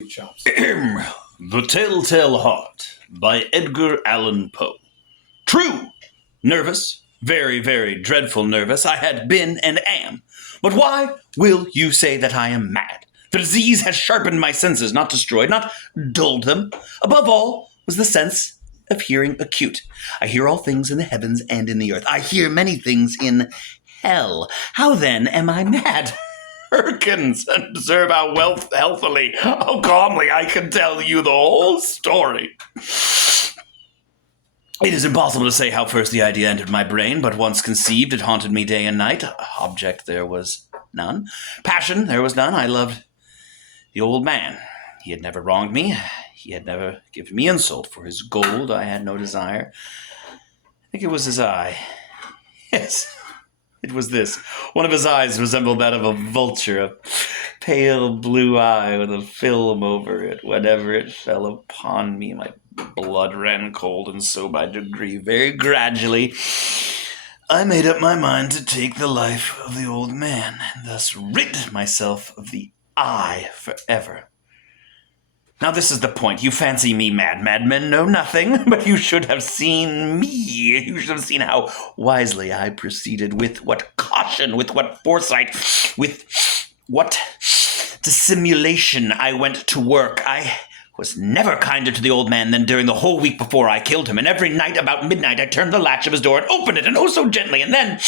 The Telltale Heart by Edgar Allan Poe. True! Nervous, very, very dreadful nervous, I had been and am. But why will you say that I am mad? The disease has sharpened my senses, not destroyed, not dulled them. Above all was the sense of hearing acute. I hear all things in the heavens and in the earth. I hear many things in hell. How then am I mad? Hearkens, and observe how healthily, how calmly I can tell you the whole story. It is impossible to say how first the idea entered my brain, but once conceived, it haunted me day and night. Object there was none. Passion there was none. I loved the old man. He had never wronged me. He had never given me insult. For his gold I had no desire. I think it was his eye. Yes. It was this. One of his eyes resembled that of a vulture, a pale blue eye with a film over it. Whenever it fell upon me, my blood ran cold, and so by degree, very gradually, I made up my mind to take the life of the old man, and thus rid myself of the eye forever. Now this is the point. You fancy me mad. Madmen know nothing, but you should have seen me. You should have seen how wisely I proceeded, with what caution, with what foresight, with what dissimulation I went to work. I was never kinder to the old man than during the whole week before I killed him, and every night about midnight I turned the latch of his door and opened it, and oh so gently, and then,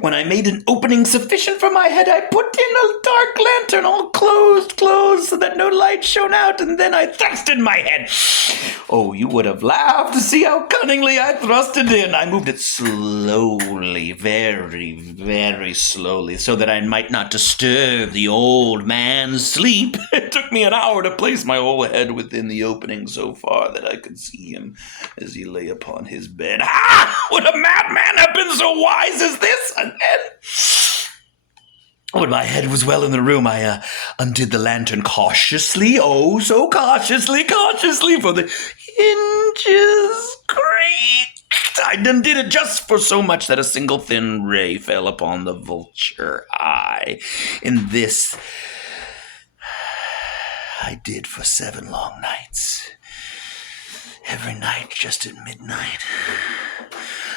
when I made an opening sufficient for my head, I put in a dark lantern, all closed, so that no light shone out, and then I thrust in my head. Oh, you would have laughed to see how cunningly I thrust it in. I moved it slowly, very, very slowly, so that I might not disturb the old man's sleep. It took me an hour to place my whole head within the opening so far that I could see him as he lay upon his bed. Ah! Would a madman have been so wise as this? And then, when my head was well in the room, I undid the lantern cautiously, oh, so cautiously, for the hinges creaked. I undid it just for so much that a single thin ray fell upon the vulture eye. In this I did for 7 long nights. Every night just at midnight.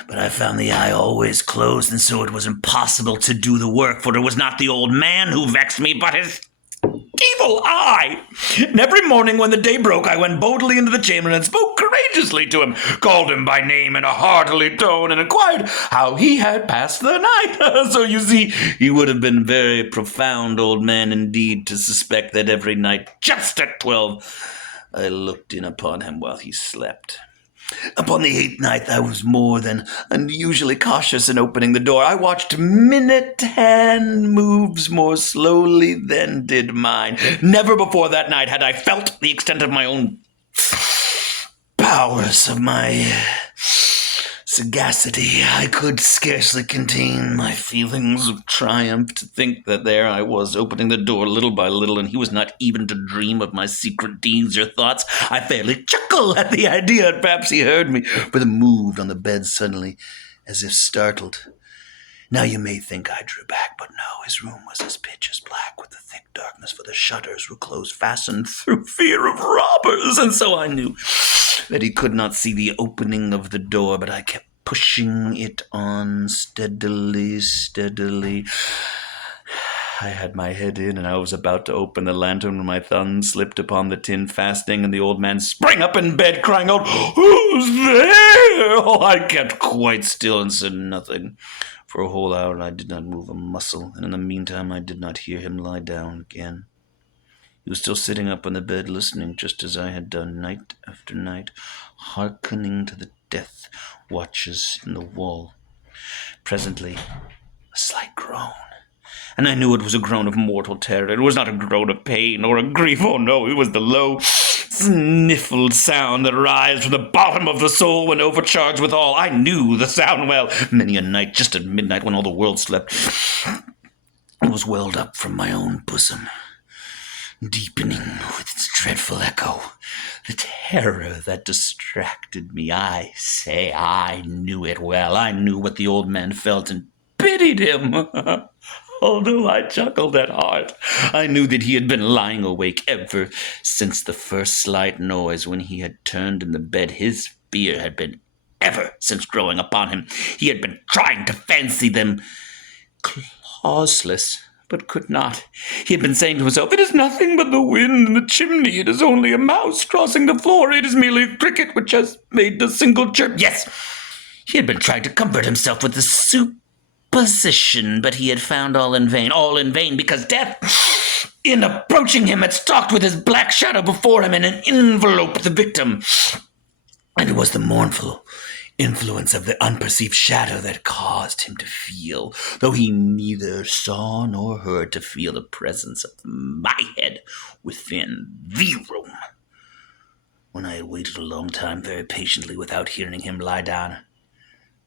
But I found the eye always closed, and so it was impossible to do the work, for it was not the old man who vexed me, but his evil eye. And every morning when the day broke, I went boldly into the chamber and spoke courageously to him, called him by name in a hearty tone, and inquired how he had passed the night. So you see, he would have been a very profound old man indeed to suspect that every night, just at 12, I looked in upon him while he slept. Upon the 8th night, I was more than unusually cautious in opening the door. I watched minute hand moves more slowly than did mine. Never before that night had I felt the extent of my own powers, of my sagacity. I could scarcely contain my feelings of triumph to think that there I was, opening the door little by little, and he was not even to dream of my secret deeds or thoughts. I fairly chuckled at the idea, and perhaps he heard me, for he moved on the bed suddenly, as if startled. Now you may think I drew back, but no, his room was as pitch as black with the thick darkness, for the shutters were close fastened through fear of robbers, and so I knew that he could not see the opening of the door, but I kept pushing it on steadily. I had my head in, and I was about to open the lantern when my thumb slipped upon the tin fastening, and the old man sprang up in bed, crying out, "Who's there?" Oh, I kept quite still and said nothing. For a whole hour I did not move a muscle, and in the meantime I did not hear him lie down again. He was still sitting up on the bed, listening, just as I had done night after night, hearkening to the death watches in the wall. Presently, a slight groan, and I knew it was a groan of mortal terror. It was not a groan of pain or of grief. Oh no, it was the low, sniffled sound that arises from the bottom of the soul when overcharged with all. I knew the sound well. Many a night, just at midnight, when all the world slept, it was welled up from my own bosom, deepening with its dreadful echo. The terror that distracted me, I say, I knew it well. I knew what the old man felt and pitied him. Although I chuckled at heart, I knew that he had been lying awake ever since the first slight noise when he had turned in the bed. His fear had been ever since growing upon him. He had been trying to fancy them clauseless, but could not. He had been saying to himself, "It is nothing but the wind in the chimney. It is only a mouse crossing the floor. It is merely a cricket which has made a single chirp." Yes, he had been trying to comfort himself with the supposition, but he had found all in vain, because death, in approaching him, had stalked with his black shadow before him and enveloped the victim. And it was the mournful influence of the unperceived shadow that caused him to feel, though he neither saw nor heard, to feel the presence of my head within the room. When I had waited a long time very patiently without hearing him lie down,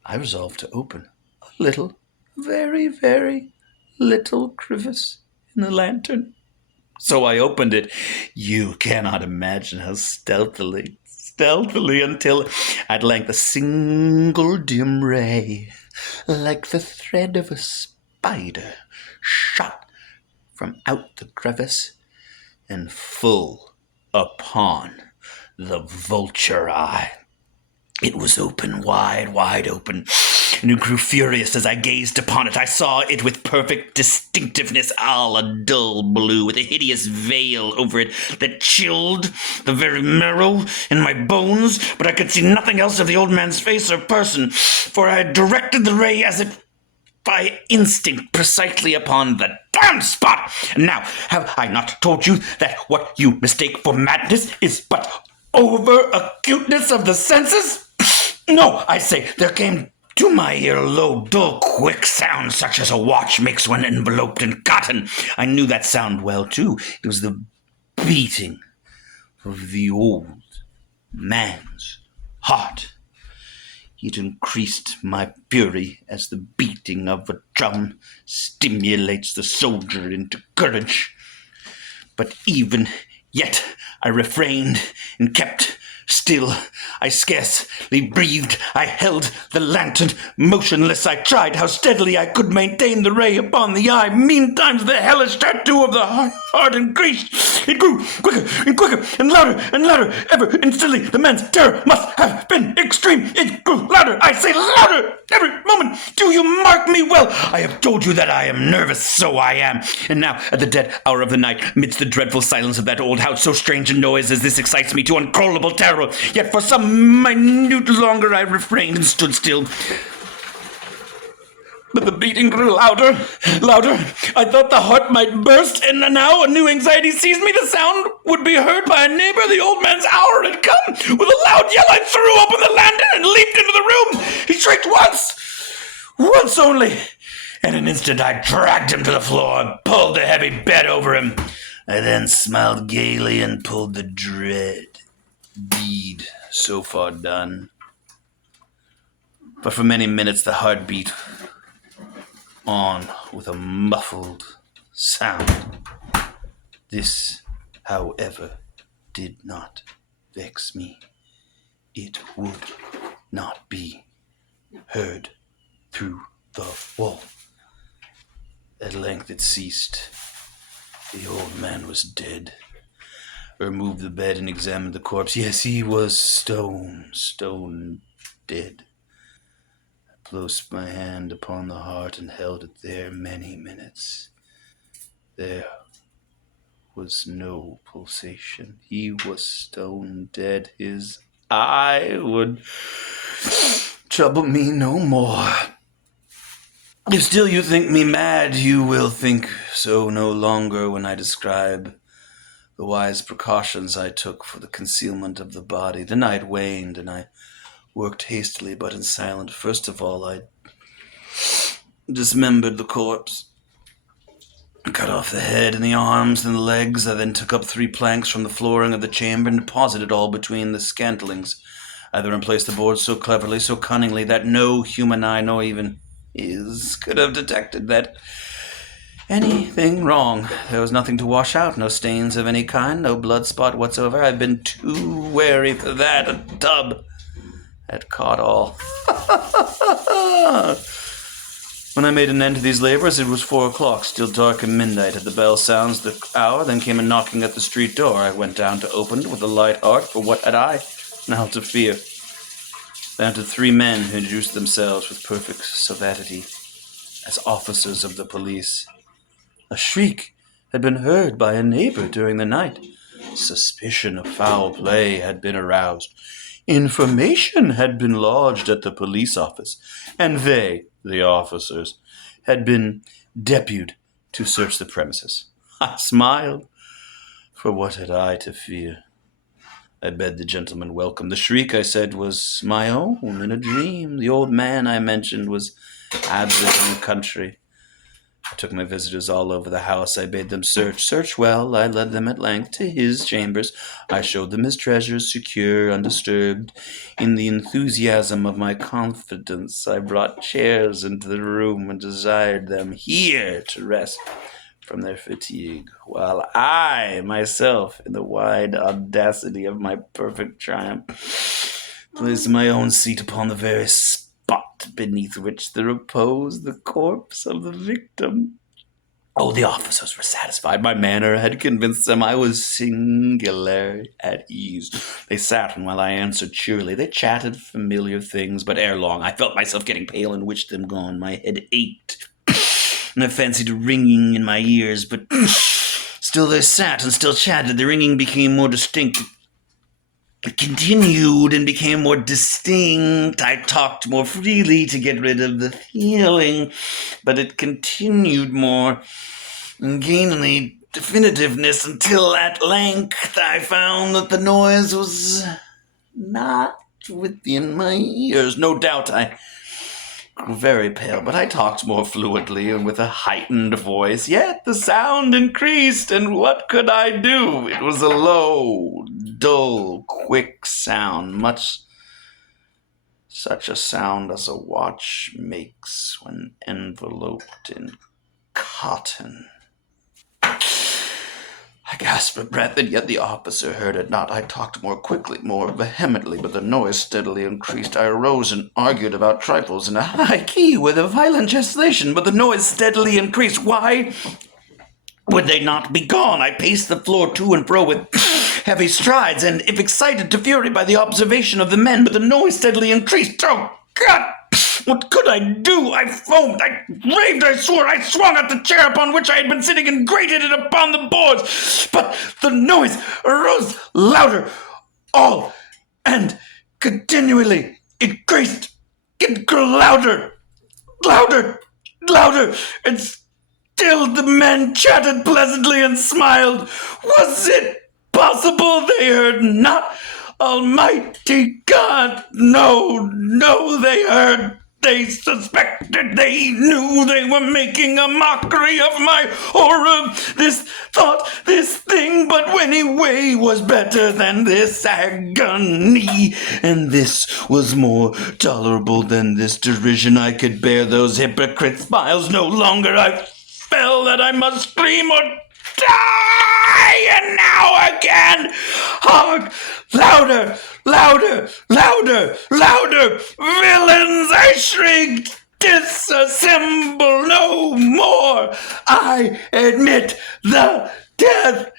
I resolved to open a little, very, very little crevice in the lantern. So I opened it. You cannot imagine how stealthily, until at length a single dim ray, like the thread of a spider, shot from out the crevice and full upon the vulture eye. It was open, wide open, and it grew furious as I gazed upon it. I saw it with perfect distinctiveness, all a dull blue, with a hideous veil over it that chilled the very marrow in my bones, but I could see nothing else of the old man's face or person, for I had directed the ray as if by instinct precisely upon the damned spot. And now, have I not told you that what you mistake for madness is but over-acuteness of the senses? No, I say, there came to my ear a low, dull, quick sound, such as a watch makes when enveloped in cotton. I knew that sound well, too. It was the beating of the old man's heart. It increased my fury as the beating of a drum stimulates the soldier into courage. But even yet I refrained and kept still. I scarcely breathed. I held the lantern motionless. I tried how steadily I could maintain the ray upon the eye. Meantime, the hellish tattoo of the heart increased. It grew quicker and quicker and louder. Ever instantly, the man's terror must have been extreme. It grew louder. I say louder every moment. Do you mark me well? I have told you that I am nervous. So I am. And now, at the dead hour of the night, midst the dreadful silence of that old house, so strange a noise as this excites me to uncontrollable terror. Yet for some minute longer I refrained and stood still. But the beating grew louder. I thought the heart might burst, and now a new anxiety seized me. The sound would be heard by a neighbor. The old man's hour had come. With a loud yell, I threw open the lantern and leaped into the room. He shrieked once only. In an instant, I dragged him to the floor and pulled the heavy bed over him. I then smiled gaily and pulled the dread deed so far done. But for many minutes the heart beat on with a muffled sound. This, however, did not vex me. It would not be heard through the wall. At length it ceased. The old man was dead. I removed the bed and examined the corpse. Yes, he was stone dead. I placed my hand upon the heart and held it there many minutes. There was no pulsation. He was stone dead. His eye would trouble me no more. If still you think me mad, you will think so no longer when I describe the wise precautions I took for the concealment of the body. The night waned, and I worked hastily but in silence. First of all, I dismembered the corpse, cut off the head and the arms and the legs. I then took up 3 planks from the flooring of the chamber and deposited it all between the scantlings. I then replaced the boards so cleverly, so cunningly, that no human eye, nor even his, could have detected that anything wrong. There was nothing to wash out, no stains of any kind, no blood spot whatsoever. I've been too wary for that. A tub had caught all. When I made an end to these labors, it was 4 o'clock, still dark and midnight. At the bell sounds the hour, then came a knocking at the street door. I went down to open it with a light heart, for what had I now to fear? They entered 3 men who introduced themselves with perfect suavity as officers of the police. A shriek had been heard by a neighbor during the night. Suspicion of foul play had been aroused. Information had been lodged at the police office, and they, the officers, had been deputed to search the premises. I smiled, for what had I to fear? I bade the gentleman welcome. The shriek, I said, was my own in a dream. The old man I mentioned was absent in the country. I took my visitors all over the house. I bade them search well. I led them at length to his chambers. I showed them his treasures, secure, undisturbed. In the enthusiasm of my confidence, I brought chairs into the room and desired them here to rest from their fatigue, while I, myself, in the wide audacity of my perfect triumph, placed my own seat upon the very spot beneath which there reposed the corpse of the victim. Oh, the officers were satisfied. My manner had convinced them I was singularly at ease. They sat, and while I answered cheerily, they chatted familiar things, but ere long I felt myself getting pale and wished them gone. My head ached, and I fancied a ringing in my ears, but still they sat and still chatted. The ringing became more distinct. It continued and became more distinct. I talked more freely to get rid of the feeling, but it continued more and gained definitiveness until at length I found that the noise was not within my ears. No doubt I grew very pale, but I talked more fluently and with a heightened voice. Yet the sound increased, and what could I do? It was a low, dull, quick sound, much such a sound as a watch makes when enveloped in cotton. I gasped for breath, and yet the officer heard it not. I talked more quickly, more vehemently, but the noise steadily increased. I arose and argued about trifles in a high key with a violent gestation, but the noise steadily increased. Why would they not be gone? I paced the floor to and fro with heavy strides, and if excited to fury by the observation of the men, but the noise steadily increased. Oh, God! What could I do? I foamed, I raved, I swore, I swung at the chair upon which I had been sitting and grated it upon the boards. But the noise arose louder, all, and continually increased. It grew louder, and still the men chatted pleasantly and smiled. Was it possible they heard not? Almighty God, no, they heard. They suspected, they knew they were making a mockery of my horror. This thought, this thing, but anyway was better than this agony. And this was more tolerable than this derision. I could bear those hypocrite smiles no longer. I felt that I must scream or die. And now again, hark, louder, villains, I shrieked, disassemble no more. I admit the death,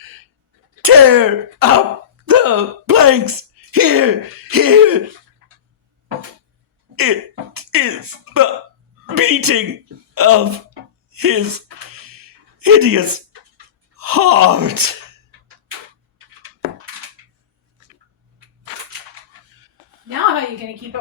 tear up the blanks, here, it is the beating of his hideous heart. Now how are you going to keep up?